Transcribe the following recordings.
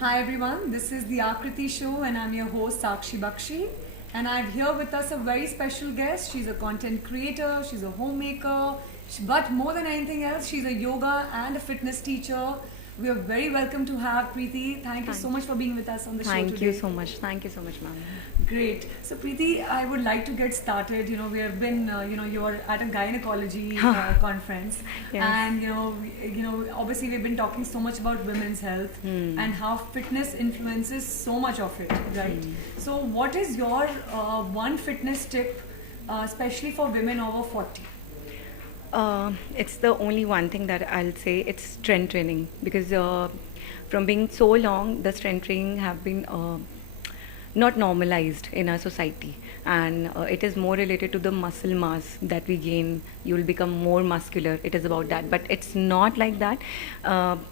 Hi everyone, this is the Akriti Show and I'm your host Sakshi Bakshi. And I've here with us a very special guest. She's a content creator, she's a homemaker, but more than anything else, she's a yoga and a fitness teacher. We are very welcome to have Preeti. Thank you so Thank much for being with us on the show thank you today. so much. Thank you so much, ma'am. Great. So Preeti, I would like to get started. We have been, you're at a gynecology conference, Yes. and obviously we've been talking so much about women's health and how fitness influences so much of it, right? So, what is your one fitness tip, especially for women over 40? It's the only one thing that I'll say. It's strength training because from being so long, the strength training have been not normalized in our society, and it is more related to the muscle mass that we gain. You will become more muscular. It is about that, but it's not like that.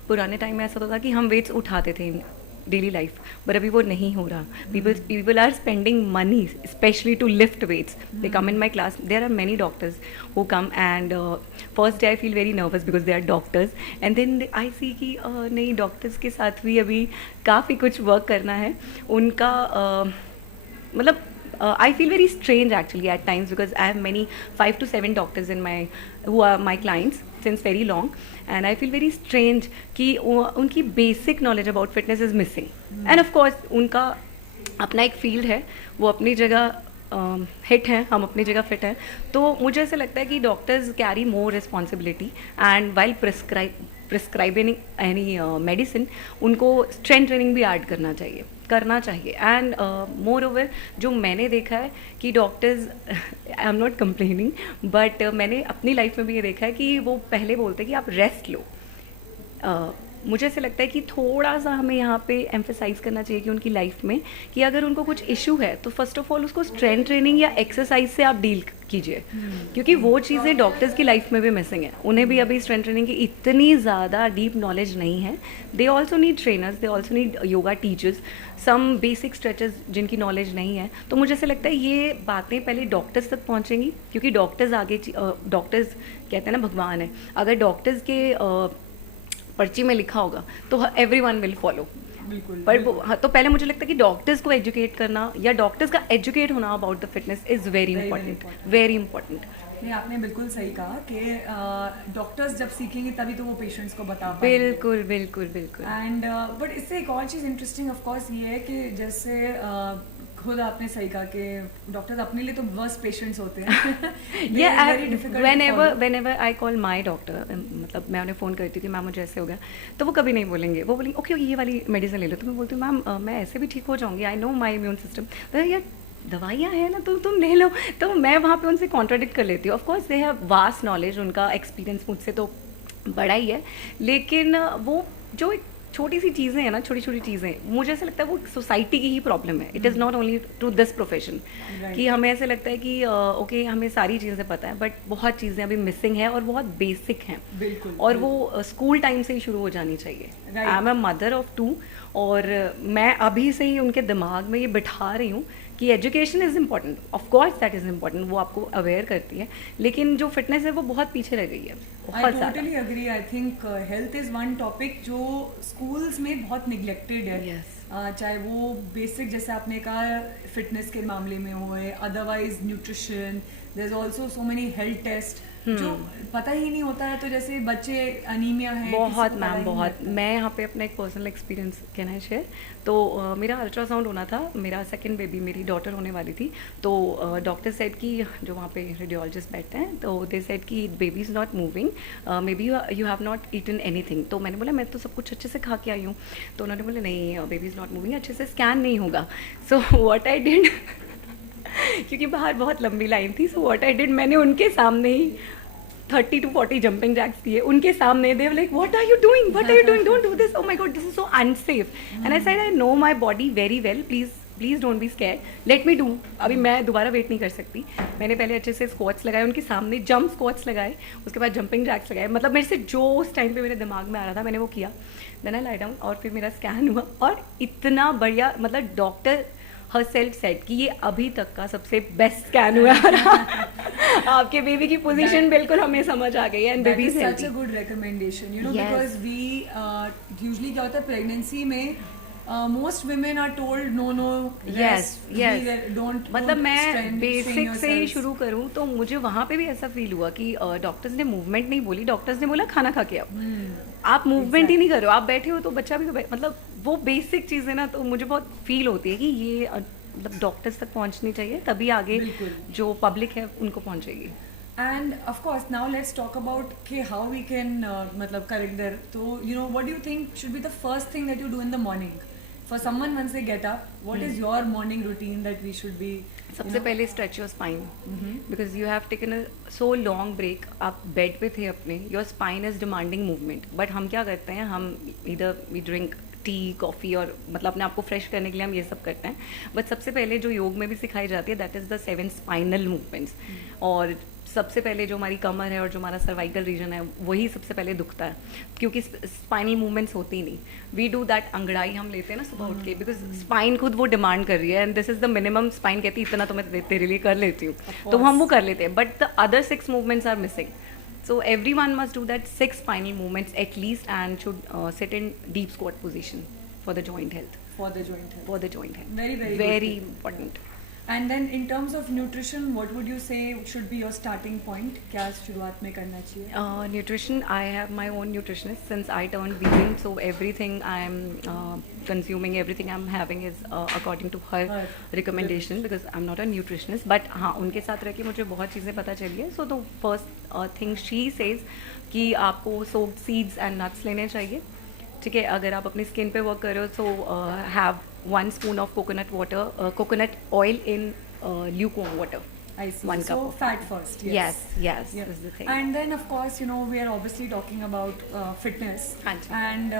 पुराने time में ऐसा होता था कि हम weights उठाते थे daily life, but अभी वो नहीं हो रहा. People are spending money especially to lift weights. They come in my class. There are many doctors who come, and first day I feel very nervous because they are doctors, and then I see कि नहीं, doctors के साथ भी अभी काफ़ी कुछ work करना है उनका. मतलब I feel very strange actually at times because I have many 5 to 7 doctors in my who are my clients since very long, and I feel very strange कि उनकी basic knowledge about fitness is missing. And of course उनका अपना एक field है, वो अपनी जगह hit हैं, हम अपनी जगह फिट हैं. तो मुझे ऐसा लगता है कि doctors carry more responsibility, and while prescribing any medicine उनको स्ट्रेंथ ट्रेनिंग भी ऐड करना चाहिए. एंड मोर ओवर जो मैंने देखा है कि doctors I am not complaining, but मैंने अपनी लाइफ में भी ये देखा है कि वो पहले बोलते हैं कि आप रेस्ट लो. मुझे ऐसे लगता है कि थोड़ा सा हमें यहाँ पे एम्फेसाइज करना चाहिए कि उनकी लाइफ में कि अगर उनको कुछ इशू है तो फर्स्ट ऑफ ऑल उसको स्ट्रेंथ ट्रेनिंग या एक्सरसाइज से आप डील कीजिए, क्योंकि वो चीज़ें डॉक्टर्स की लाइफ में भी मिसिंग है. उन्हें भी अभी स्ट्रेंथ ट्रेनिंग की इतनी ज़्यादा डीप नॉलेज नहीं है. They also need trainers, they also need yoga teachers, some basic stretches जिनकी नॉलेज नहीं है. तो मुझे ऐसे लगता है ये बातें पहले डॉक्टर्स तक पहुँचेंगी, क्योंकि डॉक्टर्स आगे डॉक्टर्स कहते हैं ना भगवान है. अगर डॉक्टर्स के पर्ची में लिखा होगा तो एवरीवन विल फॉलो. बिल्कुल. पर हाँ, तो पहले मुझे लगता है कि डॉक्टर्स को एजुकेट करना या डॉक्टर्स का एजुकेट होना about the fitness is very important, very important. नहीं, आपने बिल्कुल सही कहा कि डॉक्टर्स जब सीखेंगे तभी तो वो पेशेंट्स को बता पाएंगे. बिल्कुल बिल्कुल बिल्कुल. एंड बट इससे एक और चीज़ इंटरेस्टिंग ऑफ कोर्स ये है कि जैसे खुद आपने सही कहा कि डॉक्टर्स अपने लिए तो वर्स्ट पेशेंट्स होते हैं. whenever I call my doctor, मतलब मैं उन्हें फ़ोन करती हूँ कि मैम मुझे ऐसे हो गया, तो वो कभी नहीं बोलेंगे. वो बोलेंगे ओके ये वाली मेडिसिन ले लो. तो मैं बोलती हूँ मैम मैं ऐसे भी ठीक हो जाऊँगी, I know my immune system. तो यार दवाइयाँ हैं ना, तो तुम ले लो. तो मैं वहाँ पे उनसे कॉन्ट्राडिक्ट कर लेती हूँ. Of course they have vast knowledge, उनका एक्सपीरियंस मुझसे तो बड़ा ही है, लेकिन वो जो एक छोटी सी चीज़ें हैं ना, छोटी छोटी चीज़ें, मुझे ऐसा लगता है वो सोसाइटी की ही प्रॉब्लम है. It is not only to this profession कि हमें ऐसे लगता है कि ओके हमें सारी चीज़ें पता है, बट बहुत चीज़ें अभी मिसिंग हैं और बहुत बेसिक हैं. बिल्कुल. और वो स्कूल टाइम से ही शुरू हो जानी चाहिए. I am a mother of 2, और मैं अभी से ही उनके दिमाग में ये बिठा रही हूँ कि education is important. Of course that is important, वो आपको अवेयर करती है, लेकिन जो फिटनेस है वो बहुत पीछे रह गई है, आई बहुत totally agree. I think health is one topic जो स्कूल्स में बहुत निगलेक्टेड है. Yes. चाहे वो बेसिक जैसे आपने कहा फिटनेस के मामले में हो, otherwise nutrition, there is also so many health test जो पता ही नहीं होता है. तो जैसे बच्चे अनीमिया है, बहुत मैम बहुत. मैं यहाँ पे अपना एक पर्सनल एक्सपीरियंस कहना है शेयर. तो मेरा अल्ट्रासाउंड होना था, मेरा सेकंड बेबी मेरी डॉटर होने वाली थी. तो डॉक्टर सेड कि जो वहाँ पे रेडियोलॉजिस्ट बैठते हैं, तो दे सेड कि baby is not moving, may be you have not eaten anything. तो मैंने बोला मैं तो सब कुछ अच्छे से खा के आई हूँ. तो उन्होंने बोला नहीं बेबी इज़ नॉट मूविंग, अच्छे से स्कैन नहीं होगा. सो व्हाट आई डिड क्योंकि बाहर बहुत लंबी लाइन थी, सो व्हाट आई डिड, मैंने उनके सामने ही 30 to 40 जंपिंग जैक्स किए उनके सामने. They were like what are you doing, don't do this, oh my god this is so unsafe. And I said I know my body very well, please don't be scared, let me do. अभी मैं दोबारा wait नहीं कर सकती. मैंने पहले अच्छे से स्क्वाट्स लगाए उनके सामने, जंप स्क्वाट्स लगाए, उसके बाद जंपिंग जैक्स लगाए. मतलब मेरे से जो उस टाइम पे मेरे दिमाग में आ रहा था मैंने वो किया. देन आई लाई डाउन और फिर मेरा स्कैन हुआ, और इतना बढ़िया, मतलब डॉक्टर हर सेल्फ सेट कि ये अभी तक का सबसे बेस्ट स्कैन हुआ है. आपके बेबी की पोजीशन बिल्कुल हमें समझ आ गई है. And baby such a good recommendation, you know, Yes. Because we usually क्या होता है प्रेगनेंसी में most women are told no, Yes, rest, yes. don't मतलब मैं strain बेसिक से ही yourselves. शुरू करूँ तो मुझे वहाँ पे भी ऐसा फील हुआ कि डॉक्टर्स ने मूवमेंट नहीं बोली, डॉक्टर्स ने बोला खाना खा के आओ। आप मूवमेंट ही नहीं कर रहे हो, आप बैठे हो तो बच्चा भी मतलब वो बेसिक चीज़ है ना, तो मुझे बहुत फील होती है कि ये मतलब डॉक्टर्स तक पहुँचनी चाहिए, तभी आगे बिल्कुल। जो पब्लिक है उनको पहुँचेगी। And of course, now let's talk about okay, how we can matlab correct their. So you know, what do you think should be the first thing that you do in the morning? For someone once they get up, what is your morning routine that we should be? सबसे पहले stretch your spine, because you have taken a so long break. आप bed पे थे अपने, your spine is demanding movement, but हम क्या करते हैं, हम इधर वी ड्रिंक टी कॉफ़ी और मतलब अपने आप को फ्रेश करने के लिए हम ये सब करते हैं। बट सबसे पहले जो योग में भी सिखाई जाती है that is the 7 spinal movements. और सबसे पहले जो हमारी कमर है और जो हमारा सर्वाइकल रीजन है वही सबसे पहले दुखता है, क्योंकि स्पाइनल मूवमेंट्स होती नहीं। वी डू दैट, अंगड़ाई हम लेते हैं ना सुबह उठ के, बिकॉज स्पाइन खुद वो डिमांड कर रही है and this is the minimum. Spine कहती है इतना तो मैं तेरे लिए कर लेती हूँ, तो हम वो कर लेते हैं, but the other 6 movements are missing. So everyone must do that 6 spinal movements at least and should sit in deep squat position for the joint health. For the joint health. For the joint health. Very, very very good. important. And then in terms of nutrition, what would you say should be your starting point? क्या शुरुआत में करना चाहिए? Nutrition, I have my own nutritionist since I turned vegan, so everything I'm consuming, everything I'm having is according to her recommendation because I'm not a nutritionist. But हाँ, उनके साथ रह के मुझे बहुत चीज़ें पता चली है. So the first thing she says कि आपको soaked seeds and nuts लेने चाहिए. ठीक है, अगर आप अपनी स्किन पे वर्क कर रहे हो तो have 1 spoon of coconut water, coconut oil in lukewarm water. I see. 1 So cup of fat first. yes, Yeah. is the thing. And then of course you know we are obviously talking about fitness. हाँ जी. And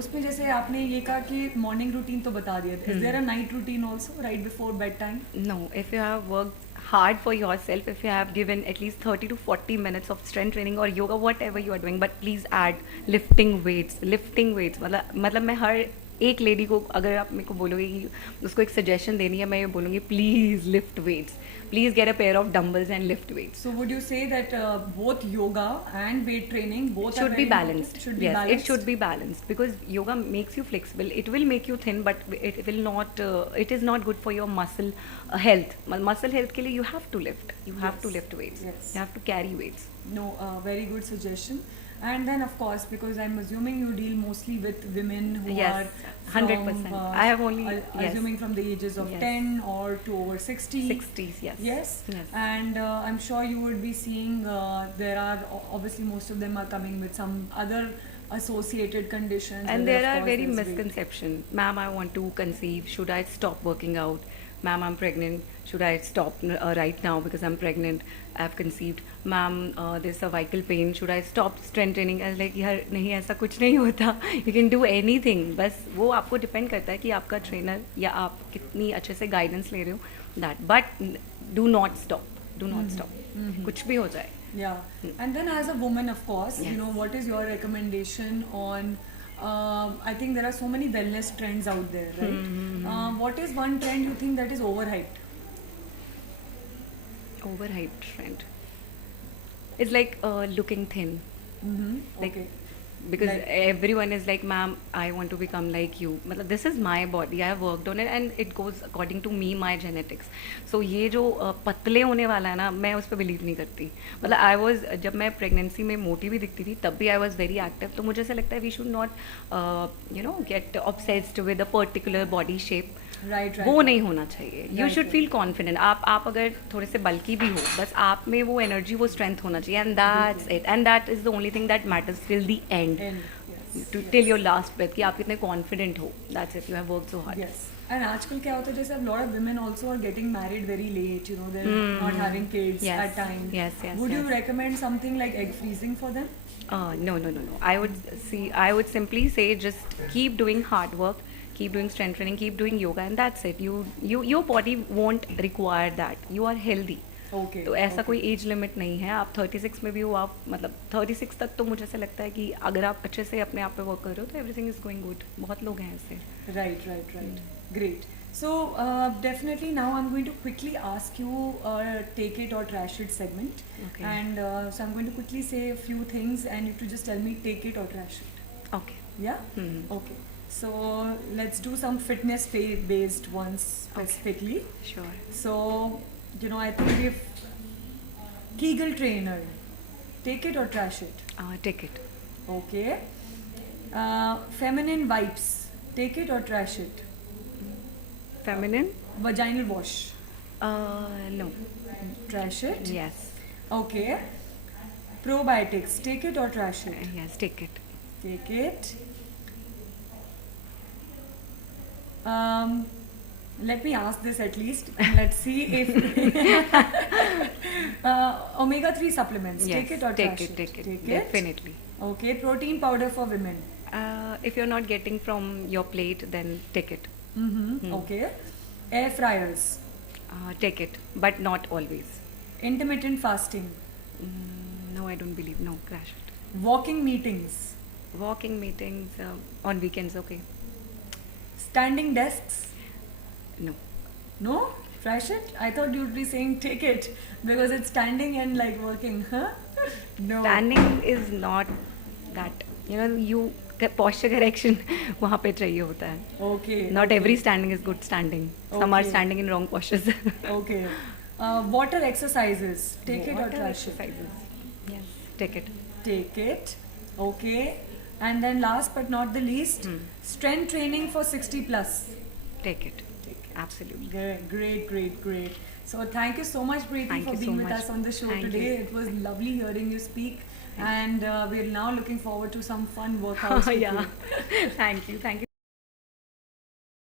उसमें जैसे आपने ये कहा कि morning routine तो बता दिया. Is there a night routine also right before bedtime? No, if you have worked hard for yourself, if you have given at least 30 to 40 minutes of strength training or yoga, whatever you are doing, but please add lifting weights. मतलब मैं हर एक lady को, अगर आप मेरे को बोलोगे कि उसको एक सजेशन देनी है, मैं ये बोलूँगी please lift weights, please get a pair of dumbbells and lift weights. So would you say that both yoga and weight training both should are be very balanced? important? Should be Yes, balanced. it should be balanced because yoga makes you flexible. It will make you thin, but it will not. It is not good for your muscle health. Muscle health के लिए you have to lift. You have to lift weights. Yes. You have to carry weights. No, very good suggestion. And then of course, because I'm assuming you deal mostly with women who Yes, are 100%. from, I have only yes. assuming from the ages of Yes. 10 or to over 60. 60s, yes. Yes. Yes. And I'm sure you would be seeing there are obviously most of them are coming with some other associated conditions. And whether, there of are course, very there's weight. misconception. Ma'am, I want to conceive. Should I stop working out? Ma'am, I'm pregnant. Should I stop right now because I'm pregnant? I've conceived. Ma'am, there's cervical pain. Should I stop strength training? I was like, यार नहीं, ऐसा कुछ नहीं होता. You can do anything. बस वो आपको depend करता है कि आपका ट्रेनर या आप कितनी अच्छे से गाइडेंस ले रहे हो. That, but do not stop. Do not stop. कुछ भी हो जाए. Yeah. And then as a woman, of course, you Yes. know, what is your recommendation on I think there are so many wellness trends out there, right? What is one trend you think that is overhyped? Overhyped trend. It's like looking thin. Like, Okay. because Like- everyone is like, ma'am, I want to become like you. मतलब this is my body, I have worked on it and it goes according to me, my genetics. So ये जो पतले होने वाला है ना, मैं उस पर बिलीव नहीं करती. मतलब I was, जब मैं प्रेगनेंसी में मोटी भी दिखती थी तब भी I was very active. तो मुझे ऐसा लगता है we should not get obsessed with a particular body shape. Right, right. वो right. नहीं होना चाहिए. You Right, should right. Feel confident. आप अगर थोड़े से बल्कि भी हो, बस आप में वो एनर्जी, वो स्ट्रेंथ होना चाहिए. And that's it. And that is the only thing that matters till the end, And yes. To till your last breath, कि आप कितने कॉन्फिडेंट हो. That's it. You have work so hard. Yes. And आजकल क्या होता है, जैसे अब lot of women also are getting married very late, you know, they're not having kids Yes. at time. Yes, yes, Would you yes. recommend something like egg freezing for them? No. I would simply say just keep doing hard work, keep doing strength training, keep doing yoga, and that's it. Your body won't require that. You are healthy. Okay. तो ऐसा okay. कोई age limit नहीं है. आप 36 में भी हो, आप मतलब 36 तक तो मुझे ऐसा लगता है कि अगर आप अच्छे से अपने आप पे वर्क कर रहे हो तो एवरीथिंग इज गोइंग गुड. बहुत लोग हैं ऐसे. Right. Great. So definitely now I'm going to quickly ask you take it or trash it segment. Okay. And so I'm going to quickly say a few things and you have to just tell me take it or trash it. Okay. Yeah? Hmm. Okay. So let's do some fitness based ones specifically. Sure. So, I think we've Kegel trainer. Take it or trash it? Take it. Okay. Feminine wipes. Take it or trash it? Feminine? Vaginal wash. No. Trash it. Yes. Okay. Probiotics. Take it or trash it? Yes, take it. Take it. Let me ask this at least. Let's see if omega-3 supplements. Yes, Take it or take trash it, take it. Take Definitely. Okay. Protein powder for women. If you're not getting from your plate, then take it. Okay. Air fryers. Take it, but not always. Intermittent fasting. No, I don't believe. No, crash it. Walking meetings. Walking meetings on weekends, okay. Standing desks. No. No? Trash it? I thought you'd be saying take it because it's standing and like working. Huh? No. Standing is not that. Posture correction वहाँ पे चाहिए होता है. Okay. Not okay. every standing is good standing. Some are Okay. standing in wrong postures. Okay. Water exercises. Take it or Water trash it? exercises. Yes, take it. Take it. Okay. And then last but not the least, strength training for 60 plus. Take it. Absolutely. Great. So thank you so much, Preeti, Thank for you being so with much. us on the show Thank today. you. It was lovely hearing you speak. And we're now looking forward to some fun workouts with Yeah. you. Thank you.